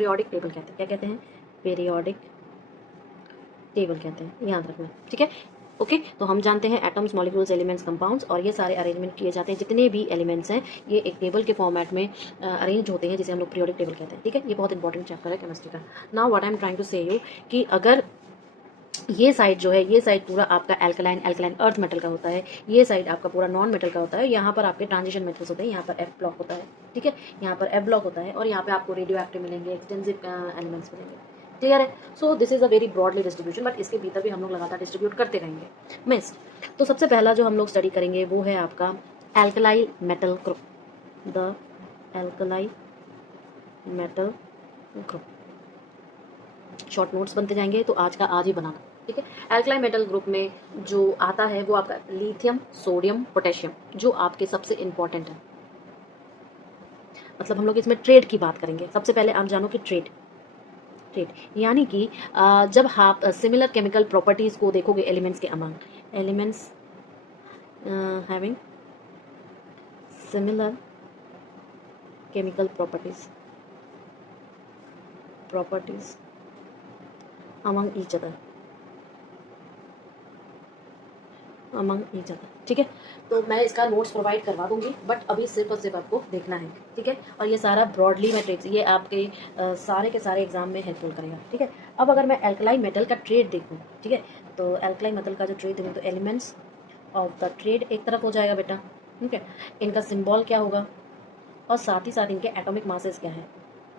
Periodic table कहते हैं। क्या कहते हैं? पीरियोडिक टेबल कहते हैं, याद रखना, ठीक है। ओके, तो हम जानते हैं एटम्स, मॉलिक्यूल्स, एलिमेंट्स, कंपाउंड्स, और ये सारे अरेंजमेंट किए जाते हैं। जितने भी एलिमेंट्स हैं ये एक टेबल के फॉर्मेट में अरेंज होते हैं, जिसे हम लोग पीरियोडिक टेबल कहते हैं, ठीक है। ये बहुत इंपॉर्टेंट चैप्टर है केमिस्ट्री का। Now what I am trying to say you कि अगर ये साइड जो है, ये साइड पूरा आपका एल्कलाइन अर्थ मेटल का होता है, ये साइड आपका पूरा नॉन मेटल का होता है। यहाँ पर आपके ट्रांजिशन मेटल्स होते हैं, यहाँ पर एफ ब्लॉक होता है, ठीक है, यहाँ पर एफ ब्लॉक होता है, और यहाँ पे आपको रेडियो एक्टिव मिलेंगे, एक्सटेंसिव एलिमेंट्स मिलेंगे, क्लियर है। So this is a very broadly distribution, but इसके भीतर भी हम लोग लगातार डिस्ट्रीब्यूट करते रहेंगे। मिस, तो सबसे पहला जो हम लोग स्टडी करेंगे वो है आपका alkali metal group, the alkali metal group. Short notes बनते जाएंगे, तो आज का आज ही बनाना, ठीक है। एल्कलाई मेटल ग्रुप में जो आता है वो आपका लिथियम, सोडियम, पोटेशियम, जो आपके सबसे इंपॉर्टेंट है। मतलब हम लोग इसमें ट्रेड की बात करेंगे। सबसे पहले आप जानो कि ट्रेड यानी कि जब आप सिमिलर केमिकल प्रॉपर्टीज को देखोगे एलिमेंट्स के among, elements having similar chemical properties among each other, ठीक है। तो मैं इसका नोट्स प्रोवाइड करवा दूंगी, बट अभी सिर्फ और सिर्फ आपको देखना है, ठीक है। और ये सारा ब्रॉडली मैं ट्रेड्स, ये आपके सारे के सारे एग्जाम में हेल्पफुल करेगा, ठीक है। अब अगर मैं एल्कलाई मेटल का ट्रेड देखूँ, ठीक है, तो एल्कलाई मेटल का जो ट्रेड देखूँ तो एलिमेंट्स ऑफ द ट्रेड एक तरफ हो जाएगा बेटा, ठीक है। इनका सिम्बॉल क्या होगा, और साथ ही साथ इनके एटॉमिक मासेस क्या है,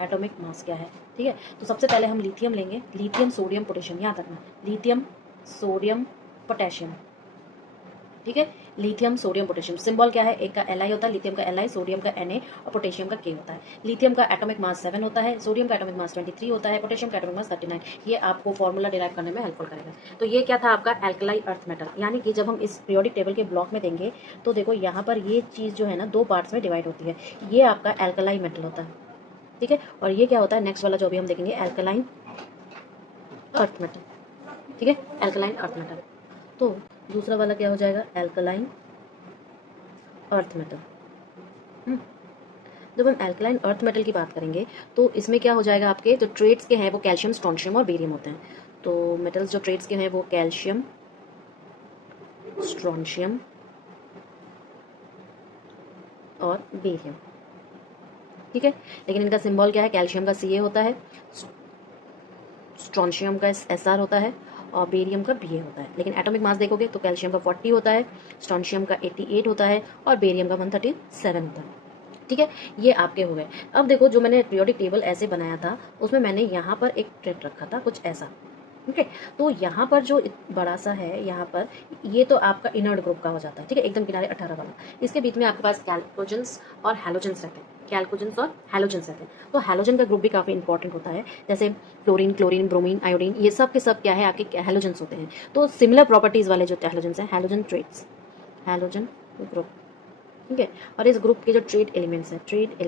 एटॉमिक मास क्या है, ठीक है। तो सबसे पहले हम लिथियम लेंगे, लिथियम, सोडियम, पोटेशियम, याद रखना, लिथियम, सोडियम, पोटेशियम, ठीक है। लिथियम, सोडियम, पोटेशियम, सिंबल क्या है, एक का Li होता है, लिथियम का Li, सोडियम का Na और पोटेशियम का K होता है। लिथियम का एटॉमिक मास 7 होता है, सोडियम का एटॉमिक मास 23 होता है, पोटेशियम का एटॉमिक मास 39। ये आपको फॉर्मूला डिराइव करने में हेल्पफुल करेगा। तो ये क्या था आपका एल्कलाई अर्थ मेटल, यानी कि जब हम इस पीरियोडिक टेबल के ब्लॉक में देंगे तो देखो यहाँ पर ये चीज़ जो है ना 2 पार्ट्स में डिवाइड होती है। ये आपका एल्कलाई मेटल होता है, ठीक है, और ये क्या होता है नेक्स्ट वाला जो अभी हम देखेंगे एल्कलाइन अर्थ मेटल, ठीक है, एल्कलाइन अर्थ मेटल। तो दूसरा वाला क्या हो जाएगा, एल्कलाइन अर्थ मेटल। जब हम एल्कलाइन अर्थ मेटल की बात करेंगे तो इसमें क्या हो जाएगा, आपके जो ट्रेड्स के हैं वो कैल्शियम, स्ट्रोंशियम और बेरियम होते हैं। तो मेटल्स जो ट्रेड्स के हैं वो कैल्शियम, स्ट्रोंशियम और बेरियम, ठीक है। लेकिन इनका सिंबल क्या है, कैल्शियम का Ca होता है, स्ट्रोंशियम का Sr होता है और बेरियम का Ba होता है। लेकिन एटॉमिक मास देखोगे तो कैल्शियम का 40 होता है, स्ट्रोंशियम का 88 होता है और बेरियम का 137 होता है, ठीक है। ये आपके हो गए। अब देखो जो मैंने पीरियोडिक टेबल ऐसे बनाया था उसमें मैंने यहाँ पर एक ट्रेड रखा था कुछ ऐसा, ठीक है। तो यहाँ पर जो बड़ा सा है यहाँ पर, ये तो आपका इनर्ट ग्रुप का हो जाता है, ठीक है, एकदम किनारे 18 वाला। इसके बीच में आपके पास कैल्कोजेंस और हैलोजेंस रहते हैं, कैल्कोजेंस और हैलोजेंस रहते हैं। तो हैलोजन का ग्रुप भी काफ़ी इंपॉर्टेंट होता है, जैसे फ्लोरीन, क्लोरीन, ब्रोमीन, आयोडीन, ये सब के सब क्या है आपके हैलोजेंस होते हैं। तो सिमिलर प्रॉपर्टीज़ वाले जो हैलोजेंस हैं, हैलोजन ट्रेड्स, हैलोजन ग्रुप, ठीक है। और इस ग्रुप के जो ट्रेड एलिमेंट्स हैं, ट्रेड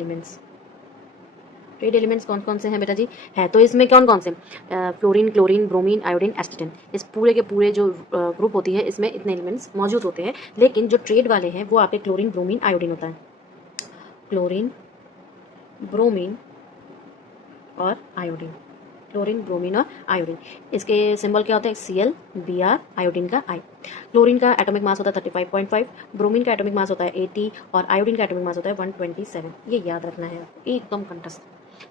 एलिमेंट्स कौन कौन से हैं बेटा जी, है तो इसमें कौन कौन से, फ्लोरीन, क्लोरीन, ब्रोमीन, आयोडीन, एस्टेटिन, इस पूरे के पूरे जो ग्रुप होती है इसमें इतने एलिमेंट्स मौजूद होते हैं। लेकिन जो ट्रेड वाले हैं वो आपके क्लोरीन, ब्रोमीन, आयोडीन होता है, क्लोरीन, ब्रोमीन और आयोडीन, क्लोरीन, ब्रोमीन और आयोडीन। इसके सिंबल क्या होता है, Cl, Br, आयोडीन का I। क्लोरीन का एटॉमिक मास होता है 35.5, ब्रोमीन का एटॉमिक मास होता है 80 और आयोडीन का एटॉमिक मास होता है 127। ये याद रखना है एकदम कंठस्थ।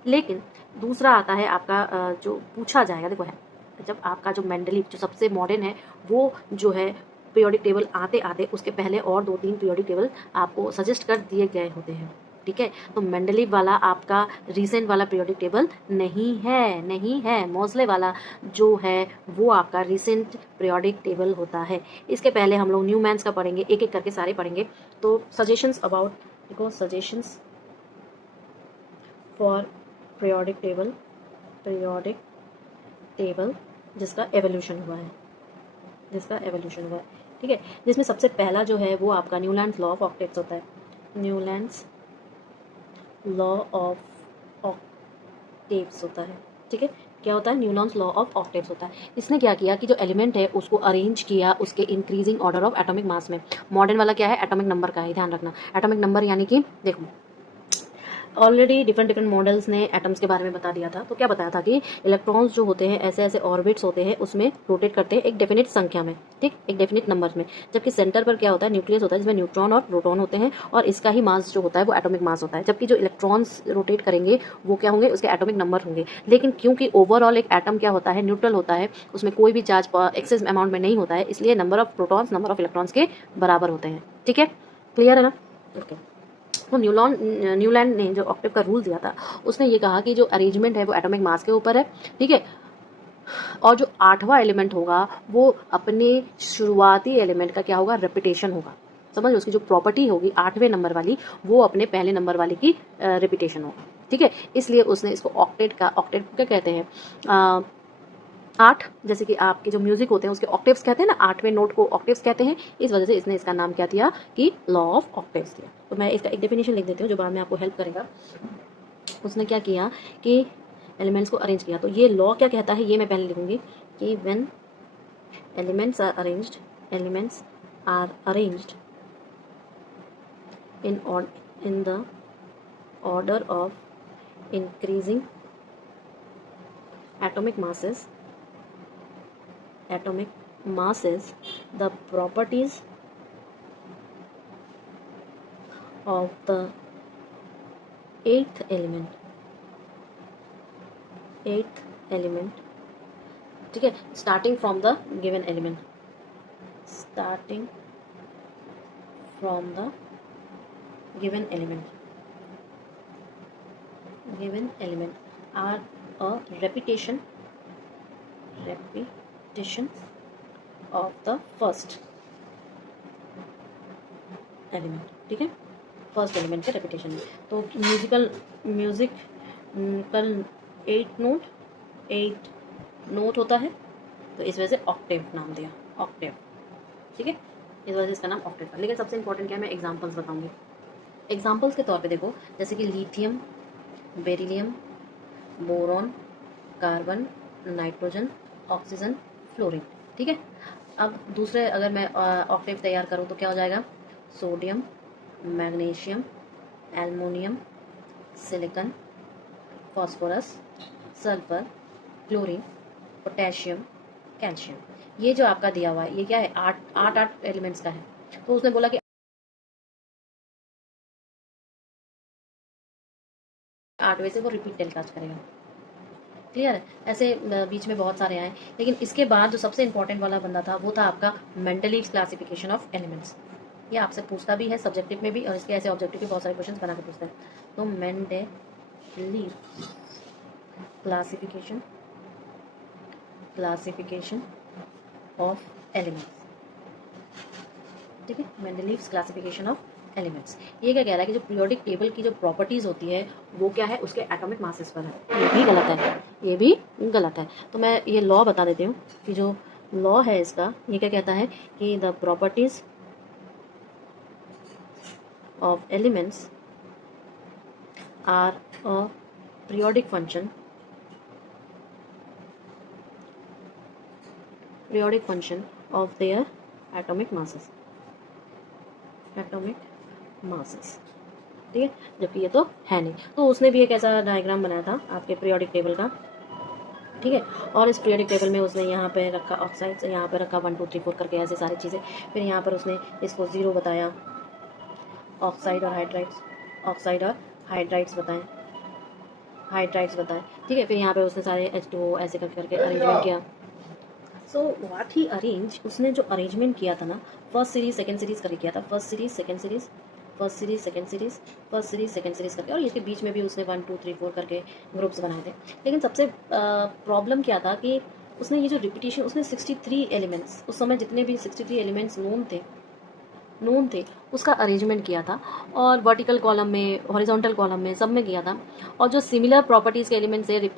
लेकिन दूसरा आता है आपका जो पूछा जाएगा, देखो है जब आपका जो मेंडलीव जो सबसे मॉडर्न है वो जो है पीरियोडिक टेबल आते आते उसके पहले और 2-3 पीरियोडिक टेबल आपको सजेस्ट कर दिए गए होते हैं, ठीक है। तो मेंडलीव वाला आपका रिसेंट वाला पीरियोडिक टेबल नहीं है। मोज़ले वाला जो है वो आपका रिसेंट पीरियोडिक टेबल होता है। इसके पहले हम लोग न्यूमैन्स का पढ़ेंगे, एक एक करके सारे पढ़ेंगे। तो सजेशंस अबाउट, देखो सजेशंस फॉर पीरियोडिक टेबल जिसका एवोल्यूशन हुआ है, ठीक है। जिसमें सबसे पहला जो है वो आपका न्यूलैंड्स लॉ ऑफ ऑक्टेट्स होता है, न्यूलैंड्स लॉ ऑफ ऑक्टेव्स होता है, ठीक है। क्या होता है, न्यूलैंड्स लॉ ऑफ ऑक्टेव्स होता है। इसने क्या किया कि जो एलिमेंट है उसको अरेंज किया उसके increasing order of atomic mass में। मॉडर्न वाला क्या है, एटॉमिक नंबर का है, ध्यान रखना। एटॉमिक नंबर यानी कि देखो ऑलरेडी डिफरेंट डिफरेंट मॉडल्स ने एटम्स के बारे में बता दिया था। तो क्या बताया था कि इलेक्ट्रॉन्स जो होते हैं ऐसे ऐसे ऑर्बिट्स होते हैं, उसमें रोटेट करते हैं एक डेफिनेट संख्या में, ठीक, एक डेफिनेट नंबर में, जबकि सेंटर पर क्या होता है, न्यूक्लियस होता है जिसमें न्यूट्रॉन और प्रोटॉन होते हैं, और इसका ही मास जो होता है वो एटॉमिक मास होता है। जबकि जो इलेक्ट्रॉन्स रोटेट करेंगे वो क्या होंगे, उसके एटॉमिक नंबर होंगे। लेकिन क्योंकि ओवरऑल एक एटम क्या होता है, न्यूट्रल होता है, उसमें कोई भी चार्ज एक्सेस अमाउंट में नहीं होता है, इसलिए number of protons number of electrons के बराबर होते हैं। ठीक है, क्लियर है ना? ओके। तो न्यूलैंड ने जो ऑक्टेव का रूल दिया था, उसने ये कहा कि जो अरेंजमेंट है वो एटॉमिक मास के ऊपर है, ठीक है, और जो 8वां एलिमेंट होगा वो अपने शुरुआती एलिमेंट का क्या होगा, रेपिटेशन होगा। समझ, उसकी जो प्रॉपर्टी होगी 8वें नंबर वाली, वो अपने पहले नंबर वाली की रेपिटेशन होगा। ठीक है, इसलिए उसने इसको ऑक्टेट क्या कहते हैं, 8, जैसे कि आपके जो म्यूजिक होते हैं उसके ऑक्टेव्स कहते हैं ना, 8वें नोट को ऑक्टेव्स कहते हैं। इस वजह से इसने इसका नाम क्या दिया कि लॉ ऑफ ऑक्टेव्स दिया। तो मैं इसका एक डेफिनेशन लिख देती हूँ जो बाद में आपको हेल्प करेगा। उसने क्या किया कि एलिमेंट्स को अरेंज किया। तो ये लॉ क्या कहता है ये मैं पहले लिखूंगी कि when elements are arranged in the order of increasing atomic masses, the properties of the eighth element, ठीक है, starting from the given element are a repetition of the first element. ठीक है, फर्स्ट एलिमेंट का repetition है। तो musical 8 note होता है, तो इस वजह से ऑक्टेव नाम दिया, ऑक्टेव। ठीक है, इस वजह से इसका नाम ऑक्टेव था। लेकिन सबसे इंपॉर्टेंट क्या है, मैं एग्जांपल्स बताऊंगी। एग्जांपल्स के तौर पे देखो, जैसे कि lithium, beryllium, boron, carbon, nitrogen, oxygen, fluorine. ठीक है, अब दूसरे अगर मैं ऑक्टेव तैयार करूँ तो क्या हो जाएगा, sodium, magnesium, aluminium, silicon, phosphorus, sulphur, chlorine, potassium, calcium. ये जो आपका दिया हुआ है ये क्या है, 8 एलिमेंट्स का है। तो उसने बोला कि 8वें से वो रिपीट टेलीकास्ट करेगा। क्लियर है? ऐसे बीच में बहुत सारे आए, लेकिन इसके बाद जो सबसे इंपॉर्टेंट वाला बंदा था वो था आपका मेंडलीव्स क्लासिफिकेशन ऑफ एलिमेंट्स। ये आपसे पूछता भी है सब्जेक्टिव में भी, और इसके ऐसे ऑब्जेक्टिव के बहुत सारे क्वेश्चंस बना के पूछता है। तो मेंडलीव्स क्लासिफिकेशन ऑफ एलिमेंट्स। ठीक है, मेंडलीव्स क्लासिफिकेशन ऑफ एलिमेंट्स। ये क्या कह रहा है कि जो पीरियोडिक टेबल की जो प्रॉपर्टीज होती है वो क्या है, उसके एटॉमिक मासेस पर है। ये भी गलत है, ये भी गलत है। तो मैं ये लॉ बता देती हूँ कि जो लॉ है इसका, ये क्या कहता है कि the properties of elements are a periodic function of their atomic masses। ठीक है, जबकि ये तो है नहीं। तो उसने भी एक ऐसा डायग्राम बनाया था आपके पीरियोडिक टेबल का। ठीक है, और इस पीरियोडिक टेबल में उसने यहाँ पे रखा ऑक्साइड्स, यहाँ पे रखा 1 2 3 4 करके ऐसे सारी चीज़ें। फिर यहाँ पर उसने इसको 0 बताया, ऑक्साइड और हाइड्राइड्स बताएं। ठीक है, फिर यहाँ पे उसने सारे H2O ऐसे करके अरेंजमेंट किया। सो व्हाट ही अरेंज, उसने जो अरेंजमेंट किया था ना, फर्स्ट सीरीज सेकंड सीरीज करके किया था, फर्स्ट सीरीज सेकंड सीरीज करके, और इसके बीच में भी उसने 1 2 3 4 करके ग्रुप्स बनाए थे। लेकिन सबसे प्रॉब्लम क्या था कि उसने ये जो रिपीटिशन, उसने 63 एलिमेंट्स, उस समय जितने भी 63 एलिमेंट्स नोन थे उसका अरेंजमेंट किया था, और वर्टिकल कॉलम में, हॉरिजॉन्टल कॉलम में, सब में किया था। और जो सिमिलर प्रॉपर्टीज़ के एलिमेंट्स थे,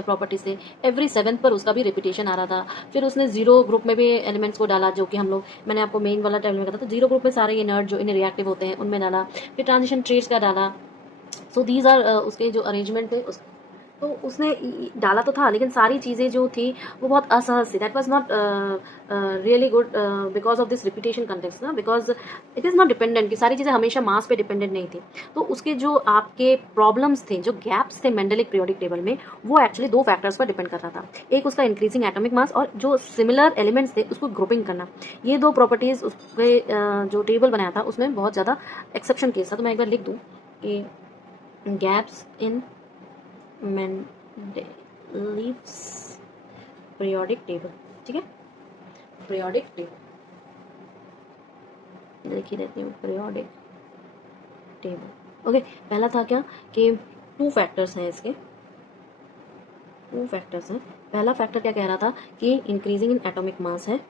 प्रॉपर्टीज़ थे, एवरी 7th पर उसका भी रिपीटेशन आ रहा था। फिर उसने 0 ग्रुप में भी एलिमेंट्स को डाला, जो कि हम लोग, मैंने आपको मेन वाला टेबल में कहा था। तो 0 ग्रुप में सारे ये नर्ड जो इन्हें रिएक्टिव होते हैं उनमें डाला, फिर ट्रांजिशन ट्रेट्स का डाला। सो दीज आर उसके जो अरेंजमेंट थे तो उसने डाला तो था, लेकिन सारी चीज़ें जो थी वो बहुत असहज थी। That was not really good because of this repetition context ना, because it is not dependent कि सारी चीज़ें हमेशा मास पे डिपेंडेंट नहीं थी। तो उसके जो आपके प्रॉब्लम्स थे, जो गैप्स थे मेंडलिक पीरियोडिक टेबल में, वो एक्चुअली दो फैक्टर्स पर डिपेंड कर रहा था। एक उसका इंक्रीजिंग एटॉमिक मास, और जो सिमिलर एलिमेंट्स थे उसको ग्रुपिंग करना। ये दो प्रॉपर्टीज़ उसके जो टेबल बनाया था उसमें बहुत ज़्यादा एक्सेप्शन केस था। तो मैं एक बार लिख दूँ कि gaps in Mendeleev's periodic table, ठीक है, पीरियोडिक टेबल लिखी रहती हूँ, पीरियोडिक टेबल। ओके, पहला था क्या कि टू फैक्टर्स हैं इसके, टू फैक्टर्स हैं। पहला फैक्टर क्या कह रहा था कि इंक्रीजिंग इन एटॉमिक मास है,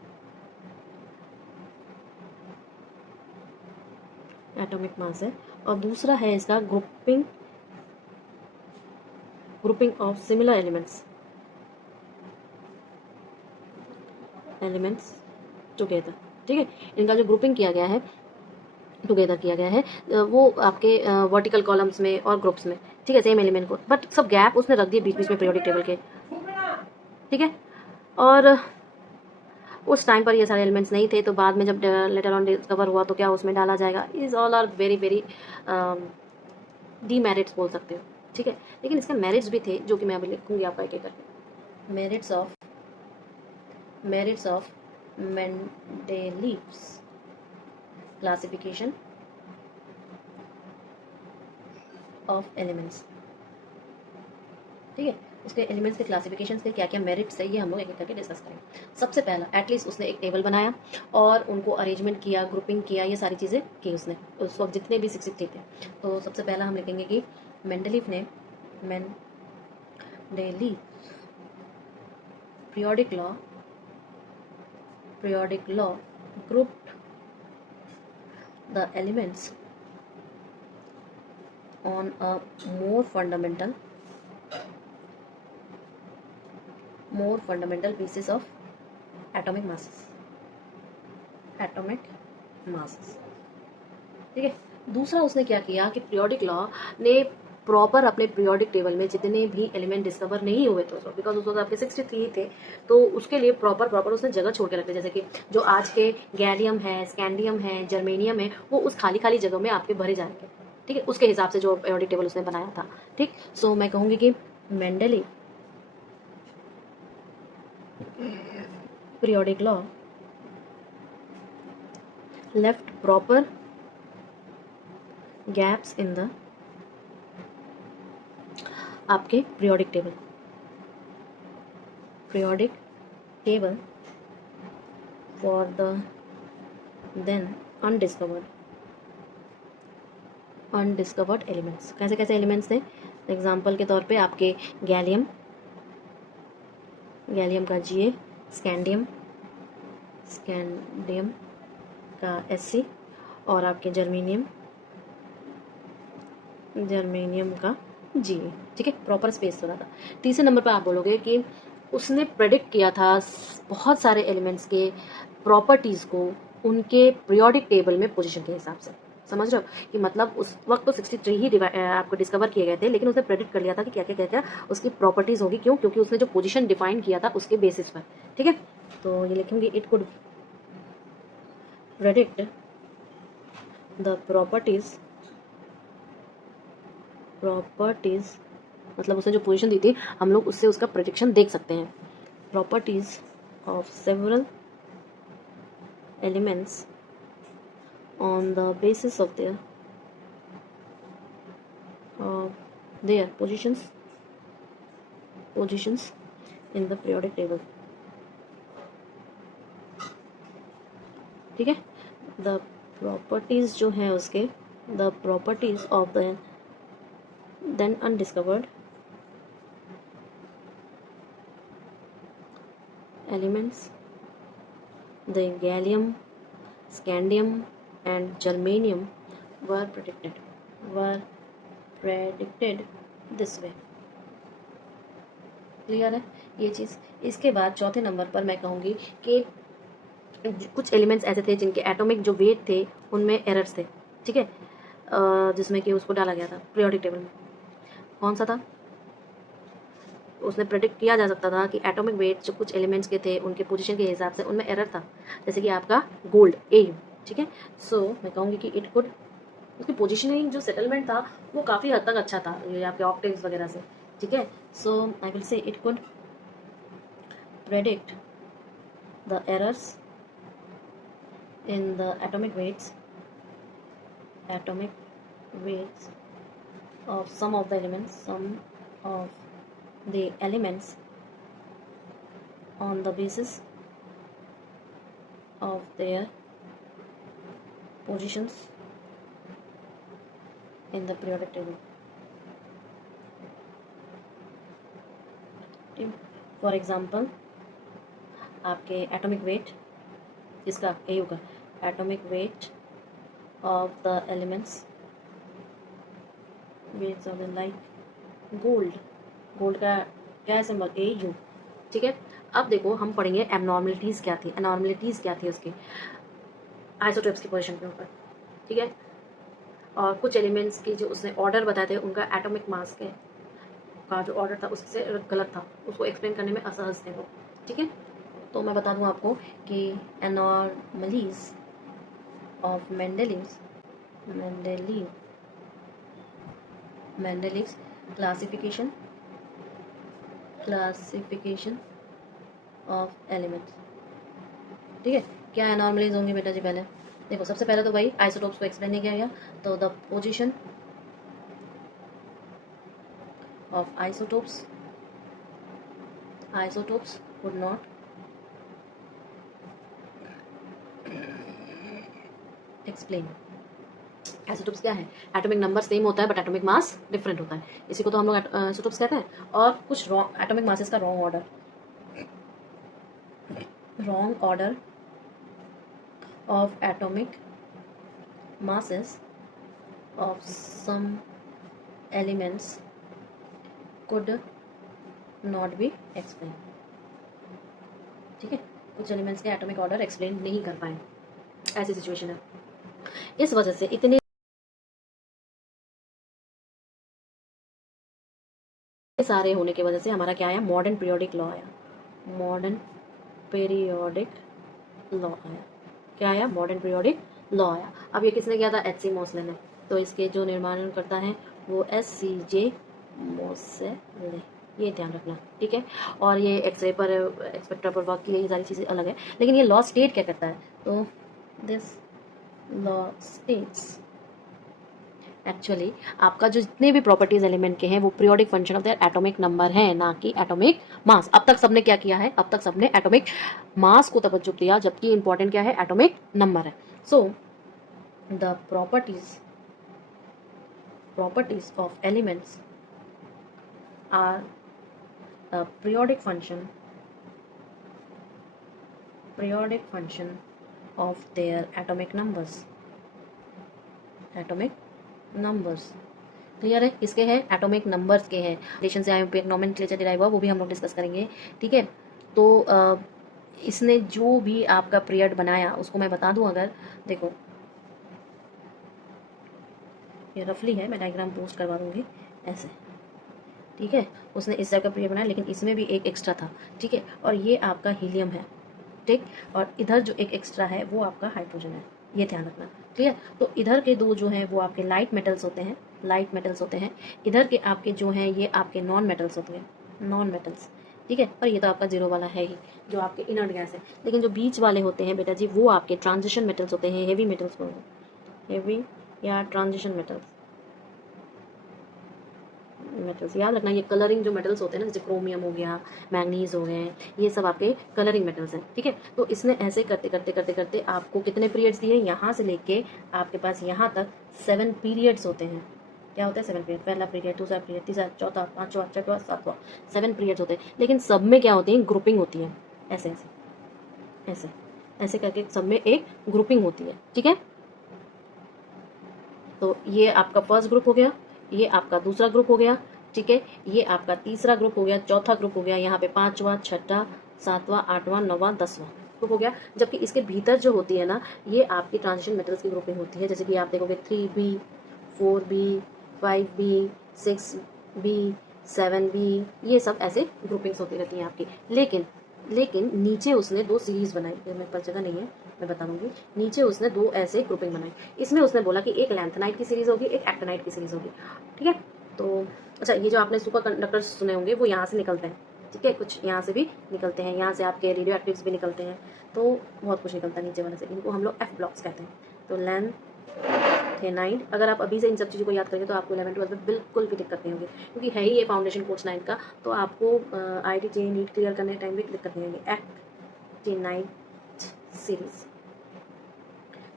एटॉमिक मास है, और दूसरा है इसका grouping of similar elements together, ठीक है। इनका जो ग्रुपिंग किया गया है, टुगेदर किया गया है, वो आपके वर्टिकल कॉलम्स में और ग्रुप्स में, ठीक है, सेम एलिमेंट को, बट सब गैप उसने रख दिए बीच बीच में पीरियोडिक टेबल के, ठीक है। और उस टाइम पर ये सारे एलिमेंट्स नहीं थे, तो बाद में जब लेटर ऑन डिस्कवर हुआ तो क्या उसमें डाला जाएगा। Is all are very very demerits बोल सकते हो, ठीक है। लेकिन इसके मेरिट्स भी थे जो कि मैं अभी लिखूंगी आपका एक एक करके। Merits of Mendeleev's classification of elements, ठीक है। उसके एलिमेंट्स के क्लासिफिकेशन के क्या क्या मेरिट्स है, ये हम लोग एक एक करके डिस्कस करेंगे। सबसे पहला, एटलीस्ट उसने एक टेबल बनाया और उनको अरेंजमेंट किया, ग्रुपिंग किया, ये सारी चीज़ें की उसने उस वक्त जितने भी 63 थे। तो सबसे पहला हम लिखेंगे कि मेंडलीव ने Mendeleev periodic law grouped the elements on a more fundamental basis of atomic masses, ठीक है। दूसरा उसने क्या किया कि पीरियोडिक लॉ ने प्रॉपर अपने पीरियोडिक टेबल में जितने भी एलिमेंट डिस्कवर नहीं हुए थे बिकॉज उस वक्त आपके 63 थे, तो उसके लिए प्रॉपर उसने जगह छोड़ के रखे, जैसे कि जो आज के गैलियम है, स्कैंडियम है, जर्मेनियम है, वो उस खाली खाली जगह में आपके भरे जाएंगे, ठीक है, उसके हिसाब से जो पीरियोडिक टेबल उसने बनाया था, ठीक। सो मैं कहूँगी कि Mendeleev periodic law left proper gaps in the आपके periodic table for the then undiscovered elements। कैसे कैसे एलिमेंट्स थे? एग्जाम्पल के तौर पे आपके गैलियम का Ga, स्कैंडियम का Sc, और आपके जर्मेनियम का Ga, ठीक है। प्रॉपर स्पेस हो रहा था। तीसरे नंबर पर आप बोलोगे कि उसने प्रेडिक्ट किया था बहुत सारे एलिमेंट्स के प्रॉपर्टीज़ को उनके पीरियोडिक टेबल में पोजीशन के हिसाब से। समझ रहे हो कि मतलब उस वक्त तो 63 ही आपको डिस्कवर किए गए थे, लेकिन उसने प्रेडिक्ट कर लिया था कि क्या क्या उसकी प्रॉपर्टीज़ होगी। क्यों? क्योंकि उसने जो पोजीशन डिफाइन किया था उसके बेसिस पर, ठीक है। तो ये लिखेंगे, it could predict the properties मतलब उसने जो पोजीशन दी थी, हम लोग उससे उसका प्रेडिक्शन देख सकते हैं। Properties of several elements on the basis of their positions in the periodic table, ठीक है। the properties जो है उसके, the properties of the then undiscovered elements, the gallium, scandium and germanium were predicted this way। Clear है ये चीज़। इसके बाद चौथे नंबर पर मैं कहूँगी कि कुछ एलिमेंट्स ऐसे थे जिनके एटॉमिक जो वेट थे उनमें एरर्स थे, ठीक है, जिसमें कि उसको डाला गया था पीरियोडिक टेबल में। कौन सा था? उसने प्रेडिक्ट किया जा सकता था कि एटॉमिक वेट जो कुछ एलिमेंट्स के थे उनके पोजीशन के हिसाब से उनमें एरर था, जैसे कि आपका गोल्ड AU, ठीक है। सो मैं कहूँगी कि इट कुड, उसकी पोजीशनिंग जो सेटलमेंट था वो काफ़ी हद तक अच्छा था, ये आपके ऑक्टेव्स वगैरह से, ठीक है। So I will say it could predict the errors in the atomic weights of some of the elements on the basis of their positions in the periodic table. For example, आपके atomic weight इसका AU का atomic weight of the elements weights of the like gold का क्या है symbol AU, ठीक है। अब देखो हम पढ़ेंगे एबनॉर्मलिटीज़ क्या थी, एनॉर्मलिटीज़ क्या थी उसकी आइसोटोप्स की पोजीशन के ऊपर, ठीक है। और कुछ एलिमेंट्स की जो उसने ऑर्डर बताए थे उनका एटॉमिक मास के का जो ऑर्डर था उससे गलत था, उसको एक्सप्लेन करने में असहज थे वो, ठीक है। तो मैं बता दूं आपको कि एनॉर्मलीज of Mendeleev's classification of elements, ठीक है। क्या एनॉर्मलीज होंगी बेटा जी? पहले देखो, सबसे पहले तो भाई आइसोटोप्स को एक्सप्लेन नहीं किया गया, तो the position of isotopes would not explain. Isotopes क्या है? एटॉमिक नंबर सेम होता है बट एटॉमिक मास डिफरेंट होता है, इसी को तो हम लोग आइसोटोप्स कहते हैं। और कुछ रॉन्ग एटॉमिक मासेस का wrong order of atomic masses of some elements could not be explained, ठीक है। कुछ एलिमेंट्स के एटॉमिक ऑर्डर एक्सप्लेन नहीं कर पाए, ऐसी सिचुएशन है। इस वजह से इतने सारे होने की वजह से हमारा क्या आया? मॉडर्न पीरियोडिक लॉ आया। क्या आया? मॉडर्न पीरियोडिक लॉ आया। अब ये किसने किया था? एच.सी. मोसले ने। तो इसके जो निर्माण करता है वो S.C.J. मोसले, ये ध्यान रखना, ठीक है। और ये एक्सरे पर एक्सपेक्टर पर वर्क की, ये सारी चीज़ें अलग है, लेकिन ये लॉ स्टेट क्या करता है? तो दिस लॉ स्टेट्स एक्चुअली आपका जो जितने भी प्रॉपर्टीज एलिमेंट के हैं वो periodic function of their atomic number है, ना कि एटॉमिक मास। अब तक सबने क्या किया है? अब तक सबने एटॉमिक मास को तवज्जो दिया, जबकि इंपॉर्टेंट क्या है? एटॉमिक नंबर है। So the properties of elements are periodic function of their atomic numbers। Clear है? किसके हैं? एटॉमिक नंबर्स के हैं। रिलेशन से आए नॉमेनक्लेचर डिराइव हुआ, वो भी हम लोग डिस्कस करेंगे, ठीक है। तो इसने जो भी आपका पीरियड बनाया उसको मैं बता दूं, अगर देखो ये रफली है, मैं डायग्राम पोस्ट करवा दूंगी ऐसे, ठीक है। उसने इस टाइप का पीरियड बनाया, लेकिन इसमें भी एक एक्स्ट्रा था, ठीक है। और ये आपका हीलियम है, ठीक। और इधर जो एक एक्स्ट्रा है वो आपका हाइड्रोजन है, ये ध्यान रखना, क्लियर। तो इधर के दो जो हैं वो आपके लाइट मेटल्स होते हैं, इधर के आपके जो हैं ये आपके नॉन मेटल्स होते हैं, ठीक है। और ये तो आपका जीरो वाला है ही, जो आपके इनर्ट गैस है। लेकिन जो बीच वाले होते हैं बेटा जी, वो आपके ट्रांजिशन मेटल्स होते हैं, हेवी मेटल्स को, हेवी या ट्रांजिशन मेटल्स याद रखना। ये कलरिंग जो मेटल्स होते हैं ना, जैसे क्रोमियम हो गया, मैंगनीज हो गए, ये सब आपके कलरिंग मेटल्स हैं, ठीक है। तो इसने ऐसे करते करते करते करते आपको कितने पीरियड्स दिए? यहाँ से लेके आपके पास यहाँ तक 7 पीरियड्स होते हैं। क्या होता है? 7 पीरियड। पहला पीरियड, दूसरा पीरियड, तीसरा, चौथा, पाँचवा, छठवां, सातवां, 7 पीरियड्स होते हैं। लेकिन सब में क्या होती है? ग्रुपिंग होती है, ऐसे ऐसे ऐसे ऐसे करके सब में एक ग्रुपिंग होती है, ठीक है। तो ये आपका फर्स्ट ग्रुप हो गया, ये आपका दूसरा ग्रुप हो गया, ठीक है। ये आपका तीसरा ग्रुप हो गया, चौथा ग्रुप हो गया, यहाँ पे पांचवा, छठा, सातवां, आठवां, नौवां, 10वां ग्रुप हो गया। जबकि इसके भीतर जो होती है ना, ये आपकी ट्रांजिशन मेटल्स की ग्रुपिंग होती है। जैसे कि आप देखोगे 3B, 4B, 5B, 6B, 7B, ये सब ऐसे ग्रुपिंग्स होती रहती हैं आपकी। लेकिन लेकिन नीचे उसने 2 सीरीज़ बनाई, ये मेरे पास जगह नहीं है, मैं बता दूंगी। नीचे उसने 2 ऐसे ग्रुपिंग बनाई। इसमें उसने बोला कि एक लैंथनाइट की सीरीज़ होगी, एक एक्टिनाइट की सीरीज़ होगी, ठीक है। तो अच्छा, ये जो आपने सुपर कंडक्टर्स सुने होंगे वो यहाँ से निकलते हैं, ठीक है, कुछ यहाँ से भी निकलते हैं, यहाँ से आपके रेडियो एक्टिव्स भी निकलते हैं, तो बहुत कुछ निकलता है नीचे वाले से। इनको हम लोग F ब्लॉक्स कहते हैं। तो लैंथेनाइट, अगर आप अभी से इन सब चीज़ों को याद करेंगे तो आपको 11 12 में बिल्कुल भी दिक्कत नहीं होगी, क्योंकि है ही ये फाउंडेशन कोर्स 9 का, तो आपको IIT JEE नीट क्लियर करने टाइम भी दिक्कत नहीं होगी। एक्टिनाइट सीरीज,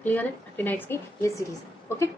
क्लियर है, एक्टिनाइट्स की ये सीरीज है, ओके।